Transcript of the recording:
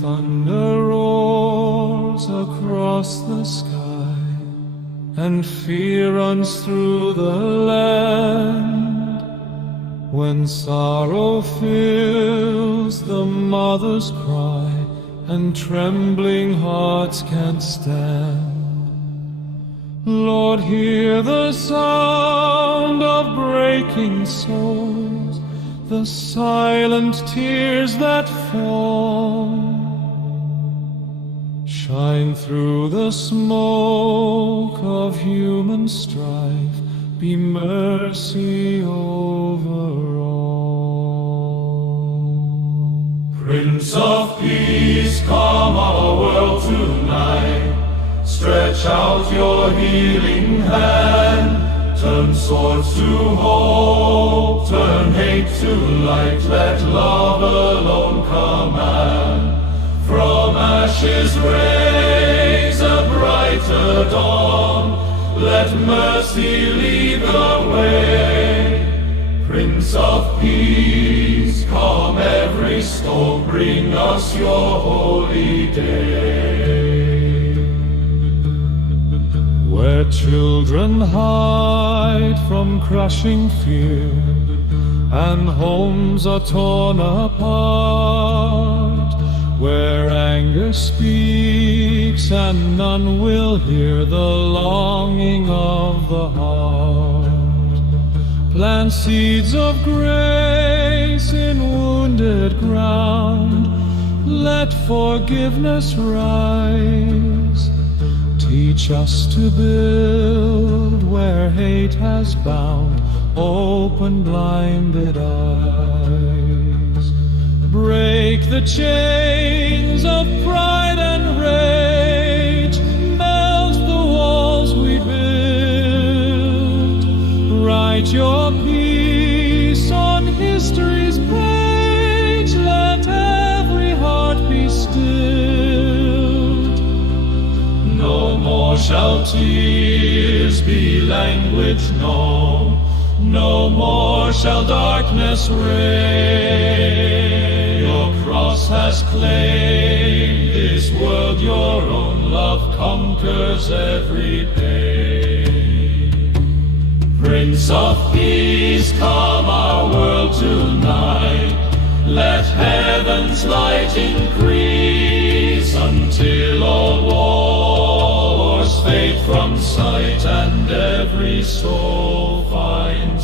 thunder roars across the sky, and fear runs through the land, when sorrow fills the mother's cry, and trembling hearts can't stand. Lord, hear the sound of breaking souls, the silent tears that fall. Shine through the smoke of human strife, be mercy over all. Prince of Peace, calm our world tonight. Stretch out your healing hand. Turn swords to hope, turn hate to light. Let love alone command. From ashes raise a brighter dawn. Let mercy lead the way. Prince of Peace, calm every storm. Bring us your holy day. Where children hide from crushing fear, and homes are torn apart, where anger speaks and none will hear the longing of the heart. Plant seeds of grace in wounded ground. Let forgiveness rise. Teach us to build where hate has bound. Open blinded eyes. Break the chains of pride and rage. Melt the walls we build. Write your peace on history's page. Let every heart be stilled. No more shall tears be language known. No more shall darkness reign. Your cross has claimed this world your own. Love conquers every pain. Prince of Peace, calm our world tonight. Let heaven's light increase until all wars fade from sight and every soul finds